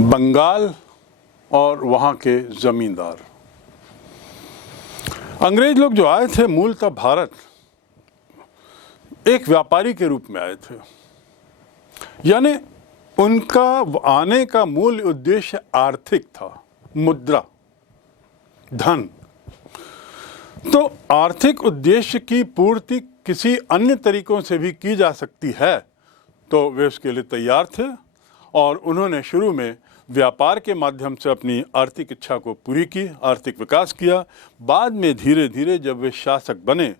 बंगाल और वहाँ के ज़मींदार। अंग्रेज लोग जो आए थे मूलतः भारत एक व्यापारी के रूप में आए थे, यानी उनका आने का मूल उद्देश्य आर्थिक था, मुद्रा, धन। तो आर्थिक उद्देश्य की पूर्ति किसी अन्य तरीकों से भी की जा सकती है तो वे उसके लिए तैयार थे और उन्होंने शुरू में व्यापार के माध्यम से अपनी आर्थिक इच्छा को पूरी की, आर्थिक विकास किया। बाद में धीरे धीरे जब वे शासक बने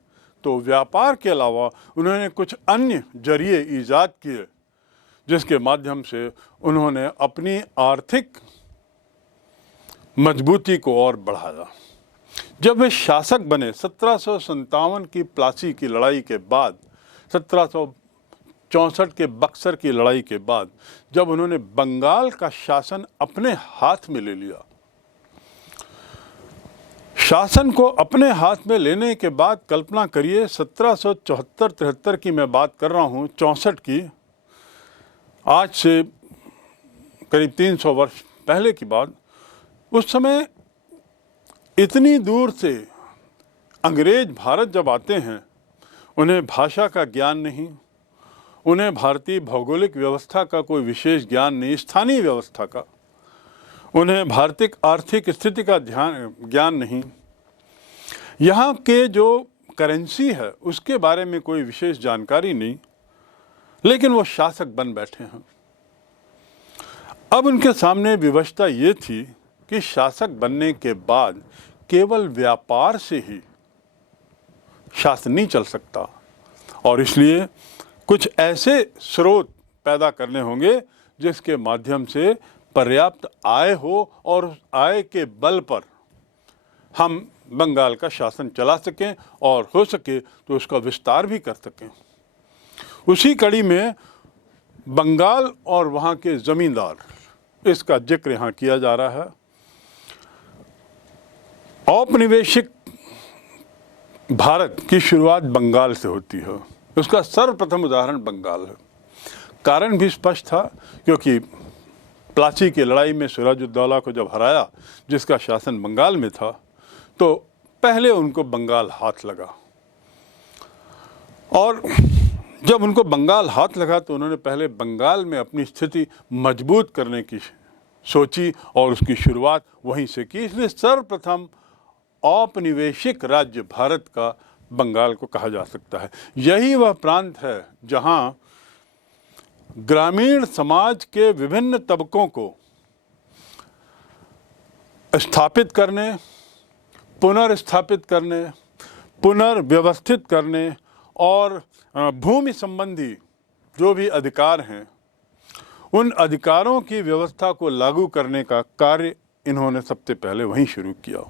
तो व्यापार के अलावा उन्होंने कुछ अन्य जरिए ईजाद किए जिसके माध्यम से उन्होंने अपनी आर्थिक मजबूती को और बढ़ाया। जब वे शासक बने 1757 की प्लासी की लड़ाई के बाद, 1764 के बक्सर की लड़ाई के बाद, जब उन्होंने बंगाल का शासन अपने हाथ में ले लिया, शासन को अपने हाथ में लेने के बाद कल्पना करिए 1774-73 की मैं बात कर रहा हूँ, 64 की, आज से करीब 300 वर्ष पहले की बात। उस समय इतनी दूर से अंग्रेज भारत जब आते हैं, उन्हें भाषा का ज्ञान नहीं, उन्हें भारतीय भौगोलिक व्यवस्था का कोई विशेष ज्ञान नहीं, स्थानीय व्यवस्था का, उन्हें भारतीय आर्थिक स्थिति का ज्ञान नहीं, यहाँ के जो करेंसी है उसके बारे में कोई विशेष जानकारी नहीं, लेकिन वो शासक बन बैठे हैं। अब उनके सामने विवशता ये थी कि शासक बनने के बाद केवल व्यापार से ही शासन नहीं चल सकता और इसलिए कुछ ऐसे स्रोत पैदा करने होंगे जिसके माध्यम से पर्याप्त आय हो और उस आय के बल पर हम बंगाल का शासन चला सकें और हो सके तो उसका विस्तार भी कर सकें। उसी कड़ी में बंगाल और वहाँ के ज़मींदार, इसका जिक्र यहाँ किया जा रहा है। औपनिवेशिक भारत की शुरुआत बंगाल से होती है, उसका सर्वप्रथम उदाहरण बंगाल है। कारण भी स्पष्ट था, क्योंकि प्लासी की लड़ाई में सिराजुद्दौला को जब हराया, जिसका शासन बंगाल में था, तो पहले उनको बंगाल हाथ लगा और जब उनको बंगाल हाथ लगा तो उन्होंने पहले बंगाल में अपनी स्थिति मजबूत करने की सोची और उसकी शुरुआत वहीं से की। इसलिए सर्वप्रथम औपनिवेशिक राज्य भारत का बंगाल को कहा जा सकता है। यही वह प्रांत है जहां ग्रामीण समाज के विभिन्न तबकों को स्थापित करने, पुनर्स्थापित करने, पुनर्व्यवस्थित करने और भूमि संबंधी जो भी अधिकार हैं, उन अधिकारों की व्यवस्था को लागू करने का कार्य इन्होंने सबसे पहले वहीं शुरू किया।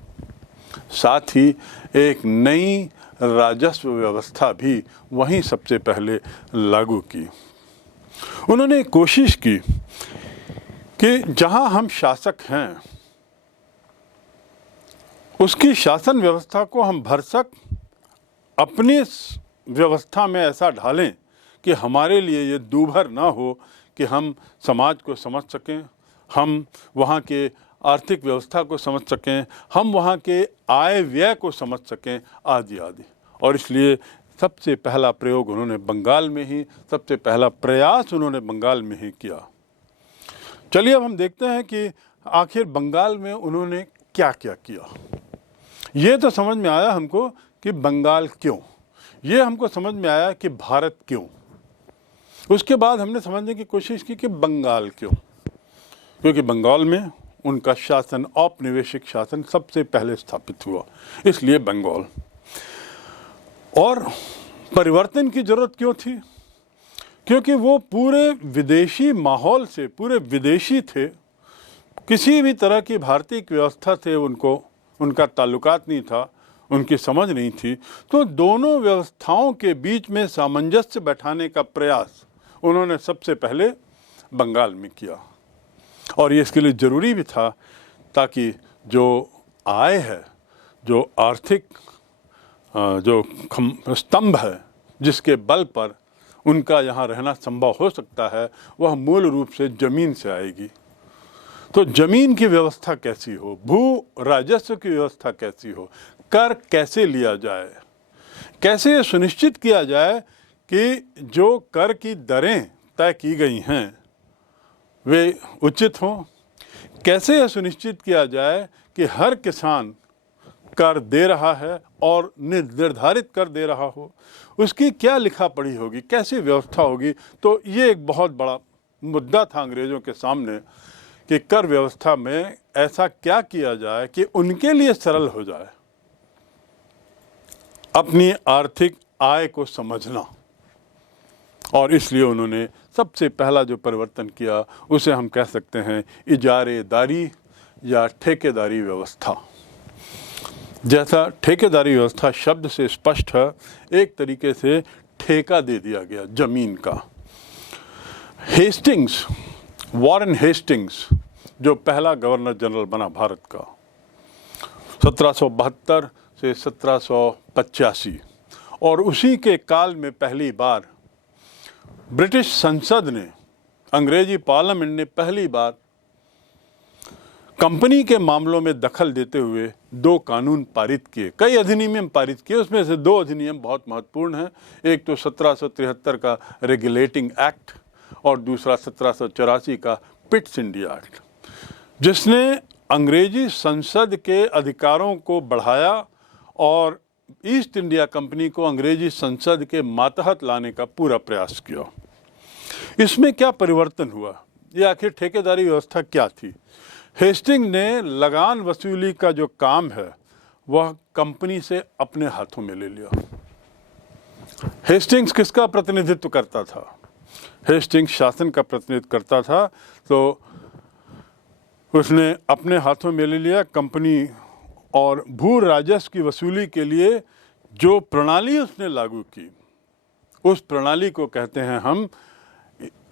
साथ ही एक नई राजस्व व्यवस्था भी वहीं सबसे पहले लागू की। उन्होंने कोशिश की कि जहां हम शासक हैं उसकी शासन व्यवस्था को हम भरसक अपनी व्यवस्था में ऐसा ढालें कि हमारे लिए ये दूभर ना हो कि हम समाज को समझ सकें, हम वहाँ के आर्थिक व्यवस्था को समझ सकें, हम वहाँ के आय व्यय को समझ सकें, आदि आदि। और इसलिए सबसे पहला प्रयोग उन्होंने बंगाल में ही, सबसे पहला प्रयास उन्होंने बंगाल में ही किया। चलिए अब हम देखते हैं कि आखिर बंगाल में उन्होंने क्या क्या किया। ये तो समझ में आया हमको कि बंगाल क्यों, ये हमको समझ में आया कि भारत क्यों। उसके बाद हमने समझने की कोशिश की कि बंगाल क्यों, क्योंकि बंगाल में उनका शासन, औपनिवेशिक शासन सबसे पहले स्थापित हुआ, इसलिए बंगाल। और परिवर्तन की जरूरत क्यों थी? क्योंकि वो पूरे विदेशी माहौल से, पूरे विदेशी थे, किसी भी तरह की भारतीय व्यवस्था से उनका ताल्लुकात नहीं था, उनकी समझ नहीं थी। तो दोनों व्यवस्थाओं के बीच में सामंजस्य बैठाने का प्रयास उन्होंने सबसे पहले बंगाल में किया और ये इसके लिए ज़रूरी भी था ताकि जो आय है, जो आर्थिक जो स्तंभ है जिसके बल पर उनका यहाँ रहना संभव हो सकता है, वह मूल रूप से ज़मीन से आएगी। तो जमीन की व्यवस्था कैसी हो, भू राजस्व की व्यवस्था कैसी हो, कर कैसे लिया जाए, कैसे ये सुनिश्चित किया जाए कि जो कर की दरें तय की गई हैं वे उचित हों, कैसे यह सुनिश्चित किया जाए कि हर किसान कर दे रहा है और निर्धारित कर दे रहा हो, उसकी क्या लिखा पढ़ी होगी, कैसी व्यवस्था होगी। तो ये एक बहुत बड़ा मुद्दा था अंग्रेज़ों के सामने कि कर व्यवस्था में ऐसा क्या किया जाए कि उनके लिए सरल हो जाए अपनी आर्थिक आय को समझना। और इसलिए उन्होंने सबसे पहला जो परिवर्तन किया उसे हम कह सकते हैं इजारेदारी या ठेकेदारी व्यवस्था। जैसा ठेकेदारी व्यवस्था शब्द से स्पष्ट है, एक तरीके से ठेका दे दिया गया जमीन का। हेस्टिंग्स, वॉरेन हेस्टिंग्स जो पहला गवर्नर जनरल बना भारत का 1772 से 1785, और उसी के काल में पहली बार ब्रिटिश संसद ने, अंग्रेजी पार्लियामेंट ने पहली बार कंपनी के मामलों में दखल देते हुए 2 कानून पारित किए, कई अधिनियम पारित किए। उसमें से 2 अधिनियम बहुत महत्वपूर्ण हैं। एक तो 1773 का रेगुलेटिंग एक्ट और दूसरा 1784 का पिट्स इंडिया एक्ट, जिसने अंग्रेजी संसद के अधिकारों को बढ़ाया और ईस्ट इंडिया कंपनी को अंग्रेजी संसद के मातहत लाने का पूरा प्रयास किया। इसमें क्या परिवर्तन हुआ, ये आखिर ठेकेदारी व्यवस्था क्या थी? हेस्टिंग ने लगान वसूली का जो काम है वह कंपनी से अपने हाथों में ले लिया। हेस्टिंग्स किसका प्रतिनिधित्व करता था? हेस्टिंग्स शासन का प्रतिनिधित्व करता था, तो उसने अपने हाथों में ले लिया कंपनी, और भू राजस्व की वसूली के लिए जो प्रणाली उसने लागू की उस प्रणाली को कहते हैं हम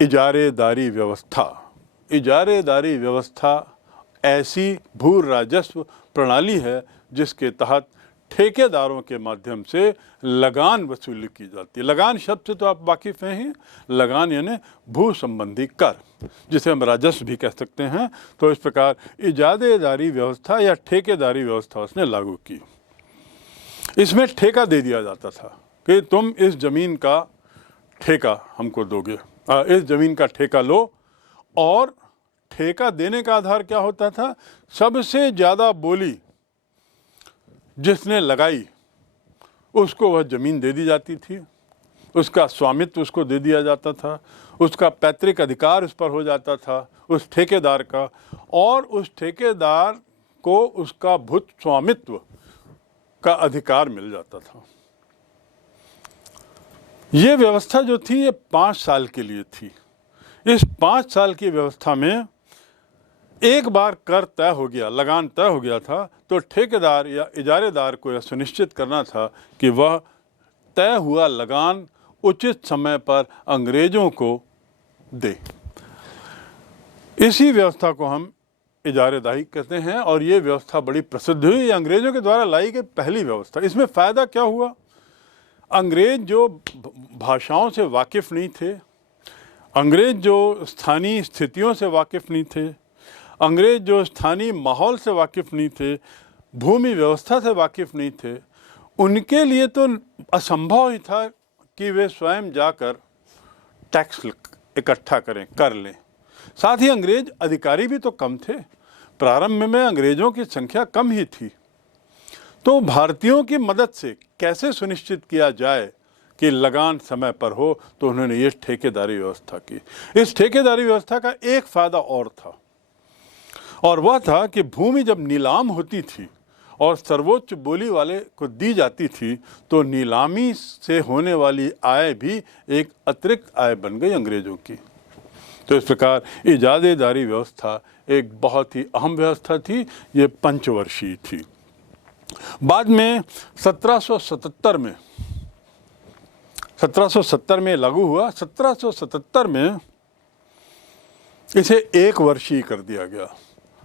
इजारेदारी व्यवस्था। इजारेदारी व्यवस्था ऐसी भू राजस्व प्रणाली है जिसके तहत ठेकेदारों के माध्यम से लगान वसूली की जाती है। लगान शब्द से तो आप वाकिफ हैं, लगान यानी भू संबंधी कर, जिसे हम राजस्व भी कह सकते हैं। तो इस प्रकार इजारेदारी व्यवस्था या ठेकेदारी व्यवस्था उसने लागू की। इसमें ठेका दे दिया जाता था कि तुम इस ज़मीन का ठेका हमको दोगे, इस ज़मीन का ठेका लो। और ठेका देने का आधार क्या होता था? सबसे ज़्यादा बोली जिसने लगाई उसको वह ज़मीन दे दी जाती थी, उसका स्वामित्व उसको दे दिया जाता था, उसका पैतृक अधिकार उस पर हो जाता था उस ठेकेदार का, और उस ठेकेदार को उसका भूत स्वामित्व का अधिकार मिल जाता था। ये व्यवस्था जो थी ये 5 साल के लिए थी। इस 5 साल की व्यवस्था में एक बार कर तय हो गया, लगान तय हो गया था, तो ठेकेदार या इजारेदार को यह सुनिश्चित करना था कि वह तय हुआ लगान उचित समय पर अंग्रेजों को दे। इसी व्यवस्था को हम इजारेदारी कहते हैं, और ये व्यवस्था बड़ी प्रसिद्ध हुई। ये अंग्रेजों के द्वारा लाई गई पहली व्यवस्था। इसमें फ़ायदा क्या हुआ? अंग्रेज जो भाषाओं से वाकिफ़ नहीं थे, अंग्रेज जो स्थानीय स्थितियों से वाकिफ़ नहीं थे, अंग्रेज जो स्थानीय माहौल से वाकिफ़ नहीं थे, भूमि व्यवस्था से वाकिफ़ नहीं थे, उनके लिए तो असंभव ही था कि वे स्वयं जाकर टैक्स इकट्ठा करें, कर लें। साथ ही अंग्रेज अधिकारी भी तो कम थे, प्रारंभ में अंग्रेज़ों की संख्या कम ही थी। तो भारतीयों की मदद से कैसे सुनिश्चित किया जाए कि लगान समय पर हो, तो उन्होंने ये ठेकेदारी व्यवस्था की। इस ठेकेदारी व्यवस्था का एक फ़ायदा और था, और वह था कि भूमि जब नीलाम होती थी और सर्वोच्च बोली वाले को दी जाती थी, तो नीलामी से होने वाली आय भी एक अतिरिक्त आय बन गई अंग्रेज़ों की। तो इस प्रकार इजारेदारी व्यवस्था एक बहुत ही अहम व्यवस्था थी। ये पंचवर्षीय थी। बाद में 1770 में लागू हुआ। 1777 में इसे 1 वर्षीय कर दिया गया।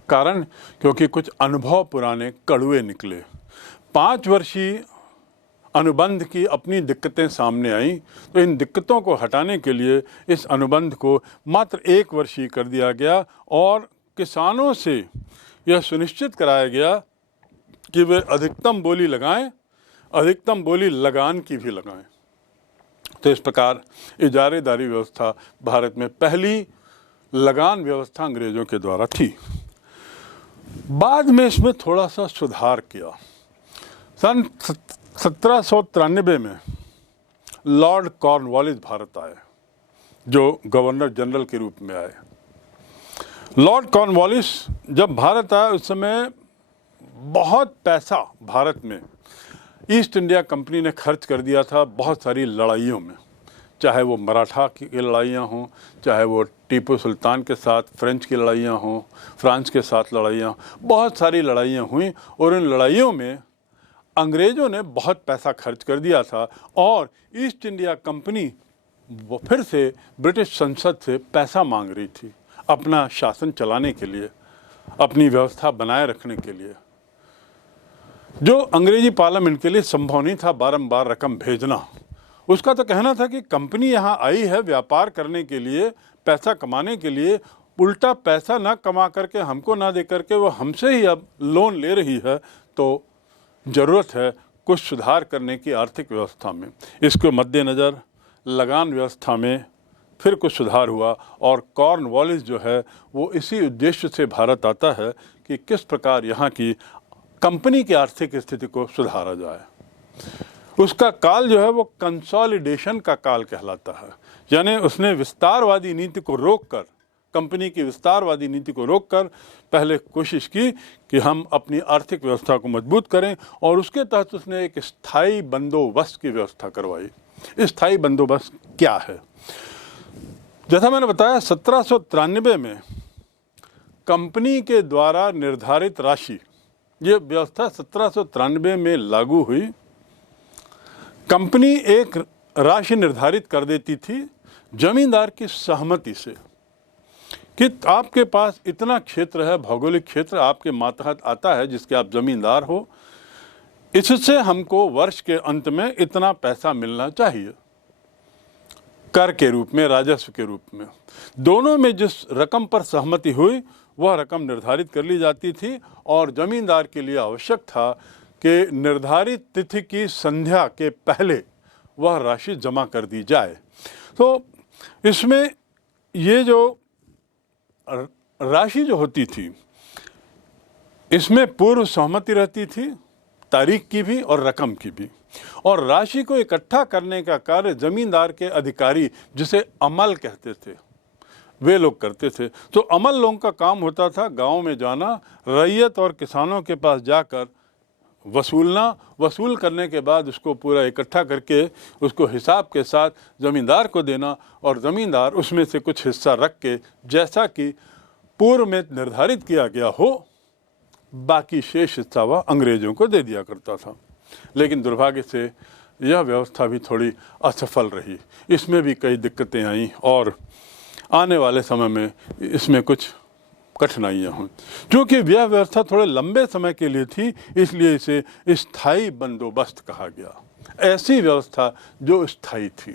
कारण क्योंकि कुछ अनुभव पुराने कड़वे निकले। 5 वर्षीय अनुबंध की अपनी दिक्कतें सामने आईं, तो इन दिक्कतों को हटाने के लिए इस अनुबंध को मात्र 1 वर्षीय कर दिया गया, और किसानों से यह सुनिश्चित कराया गया कि वे अधिकतम बोली लगाएं, अधिकतम बोली लगान की भी लगाएं। तो इस प्रकार इजारेदारी व्यवस्था भारत में पहली लगान व्यवस्था अंग्रेजों के द्वारा थी। बाद में इसमें थोड़ा सा सुधार किया। सन 1793 में लॉर्ड कॉर्नवालिस भारत आए, जो गवर्नर जनरल के रूप में आए। लॉर्ड कॉर्नवालिस जब भारत आया उस समय बहुत पैसा भारत में ईस्ट इंडिया कंपनी ने खर्च कर दिया था बहुत सारी लड़ाइयों में, चाहे वो मराठा की लड़ाइयाँ हों, चाहे वो टीपू सुल्तान के साथ फ्रेंच की लड़ाइयाँ हों, फ्रांस के साथ लड़ाइयाँ, बहुत सारी लड़ाइयाँ हुई और इन लड़ाइयों में अंग्रेज़ों ने बहुत पैसा खर्च कर दिया था और ईस्ट इंडिया कंपनी वो फिर से ब्रिटिश संसद से पैसा मांग रही थी अपना शासन चलाने के लिए, अपनी व्यवस्था बनाए रखने के लिए, जो अंग्रेजी पार्लियामेंट के लिए संभव नहीं था बारंबार रकम भेजना। उसका तो कहना था कि कंपनी यहाँ आई है व्यापार करने के लिए, पैसा कमाने के लिए, उल्टा पैसा ना कमा करके हमको ना दे करके वो हमसे ही अब लोन ले रही है, तो ज़रूरत है कुछ सुधार करने की आर्थिक व्यवस्था में। इसको मद्देनज़र लगान व्यवस्था में फिर कुछ सुधार हुआ और कॉर्नवालिस जो है वो इसी उद्देश्य से भारत आता है कि किस प्रकार यहाँ की कंपनी की आर्थिक स्थिति को सुधारा जाए। उसका काल जो है वो कंसोलिडेशन का काल कहलाता है, यानी उसने विस्तारवादी नीति को रोककर, कंपनी की विस्तारवादी नीति को रोककर पहले कोशिश की कि हम अपनी आर्थिक व्यवस्था को मजबूत करें और उसके तहत उसने एक स्थायी बंदोबस्त की व्यवस्था करवाई। स्थायी बंदोबस्त क्या है? जैसा मैंने बताया 1793 में कंपनी के द्वारा निर्धारित राशि, ये व्यवस्था 1793 में लागू हुई। कंपनी एक राशि निर्धारित कर देती थी जमींदार की सहमति से कि आपके पास इतना क्षेत्र है, भौगोलिक क्षेत्र आपके मातहत आता है जिसके आप जमींदार हो, इससे हमको वर्ष के अंत में इतना पैसा मिलना चाहिए कर के रूप में, राजस्व के रूप में। दोनों में जिस रकम पर सहमति हुई वह रकम निर्धारित कर ली जाती थी और जमींदार के लिए आवश्यक था कि निर्धारित तिथि की संध्या के पहले वह राशि जमा कर दी जाए। तो इसमें ये जो राशि जो होती थी इसमें पूर्व सहमति रहती थी, तारीख की भी और रकम की भी, और राशि को इकट्ठा करने का कार्य जमींदार के अधिकारी, जिसे अमल कहते थे, वे लोग करते थे। तो अमल लोगों का काम होता था गांव में जाना, रैयत और किसानों के पास जाकर वसूलना, वसूल करने के बाद उसको पूरा इकट्ठा करके उसको हिसाब के साथ ज़मींदार को देना और ज़मींदार उसमें से कुछ हिस्सा रख के, जैसा कि पूर्व में निर्धारित किया गया हो, बाकी शेष हिस्सा वह अंग्रेज़ों को दे दिया करता था। लेकिन दुर्भाग्य से यह व्यवस्था भी थोड़ी असफल रही, इसमें भी कई दिक्कतें आईं और आने वाले समय में इसमें कुछ कठिनाइयाँ हुई। क्योंकि यह व्यवस्था थोड़े लंबे समय के लिए थी, इसलिए इसे स्थायी बंदोबस्त कहा गया, ऐसी व्यवस्था जो स्थायी थी।